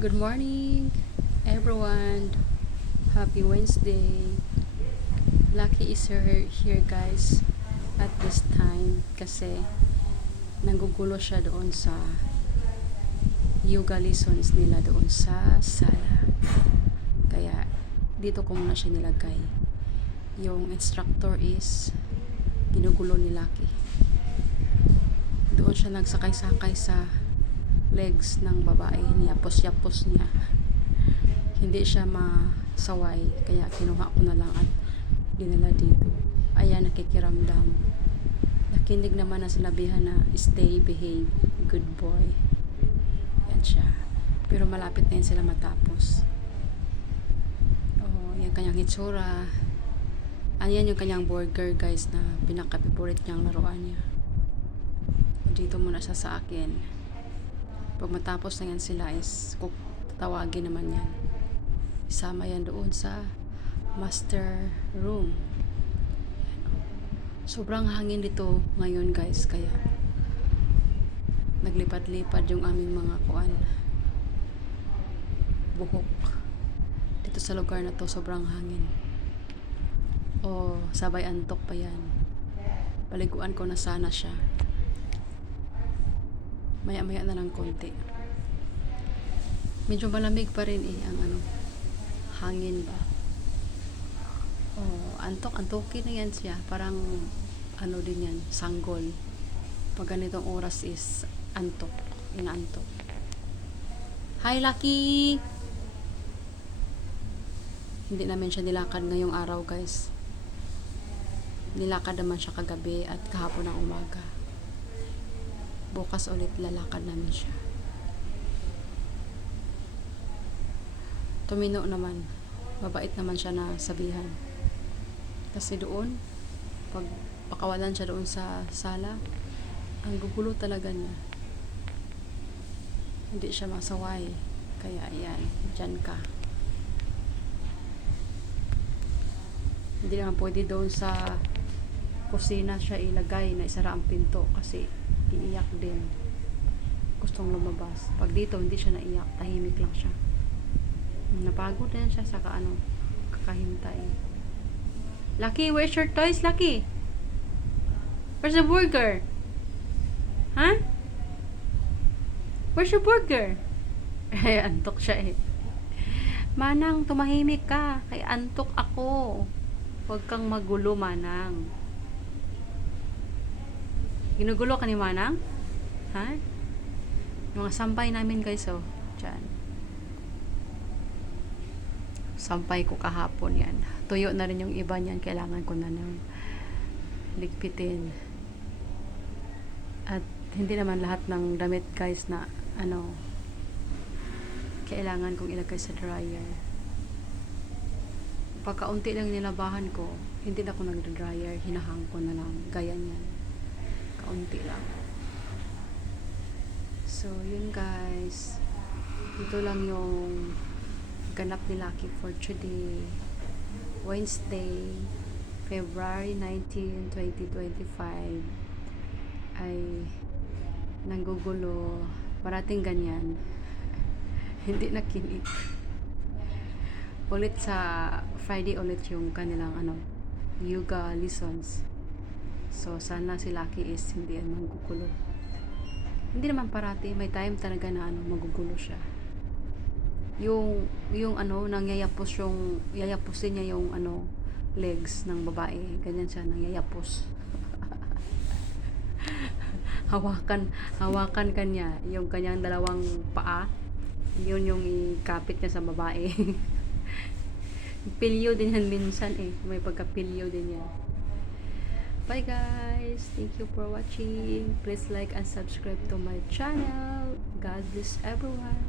Good morning, everyone. Happy Wednesday. Lucky is here, here guys at this time kasi nanggugulo siya doon sa yoga lessons nila doon sa sala. Kaya dito ko muna siya nilagay. Yung instructor is ginugulo ni Lucky. Doon siya nagsakay-sakay sa legs ng babae. Niyapos-yapos niya. Hindi siya masaway. Kaya kinuha ko na lang at dinala dito. Ayan, nakikiramdam. Nakinig naman na sinabihan na stay, behave, good boy. Yan siya. Pero malapit na yan sila matapos. Oh, yan kanyang hitsura. Ayan yung kanyang burger guys na pinaka-favorite niyang laruan niya. Dito muna siya sa akin. Pag matapos na yan sila is tawagin naman yan. Isama yan doon sa master room. Sobrang hangin dito ngayon guys kaya naglipad-lipad yung aming mga kuan. Buhok. Dito sa lugar na to sobrang hangin. Oh sabay antok pa yan. Paliguan ko na sana siya maya maya na lang konti. Medyo malamig pa rin eh ang ano hangin ba? Oh antok antokin na yan siya. Parang ano din yan sanggol. Pag ganitong oras is antok inaantok. Hi Lucky! Hindi namin siya nilakad ngayong araw guys. Nilakad naman siya kagabi at kahapon ng umaga bukas ulit lalakad namin siya. Tumino naman. Mabait naman siya na sabihan. Kasi doon pag pakawalan siya doon sa sala ang gugulo talaga niya. Hindi siya masaway. Kaya ayan dyan ka. Hindi naman pwede doon sa kusina siya ilagay na isara ang pinto kasi iiyak din gustong lumabas pag dito hindi siya naiyak tahimik lang siya napagod din siya sa kaano kakahintay Lucky, where's your toys, Lucky? Where's the burger? Huh? Where's your burger? Ay, antok siya eh. Manang, tumahimik ka. Kay antok ako. Huwag kang magulo, Manang. Ginugulo ka ni Manang? Ha? Yung mga sampay namin guys, oh. Diyan. Sampay ko kahapon yan. Tuyo na rin yung iba niyan. Kailangan ko na nang ligpitin. At hindi naman lahat ng damit guys na ano kailangan kong ilagay sa dryer. Pagkaunti lang nilabahan ko, hindi na ako nag-dryer, hinahang ko na lang. Gaya niyan. Kaunti lang. So, yun guys. Ito lang yung ganap ni Lucky for today. Wednesday, February 19, 2025 ay nanggugulo parating ganyan hindi nakinig ulit sa Friday ulit yung kanilang ano yoga lessons so sana si Lucky is hindi yan manggugulo hindi naman parati may time talaga na ano magugulo siya. Yung yung ano nangyayapos yung yayapusin niya yung ano legs ng babae. Ganyan siya nangyayapos. Hawakan hawakan kanya yung kanyang dalawang paa. Yun yung ikapit niya sa babae. Pilyo din yan minsan eh. May pagka-pilyo din yan bye guys. Thank you for watching. Please like and subscribe to my channel. God bless everyone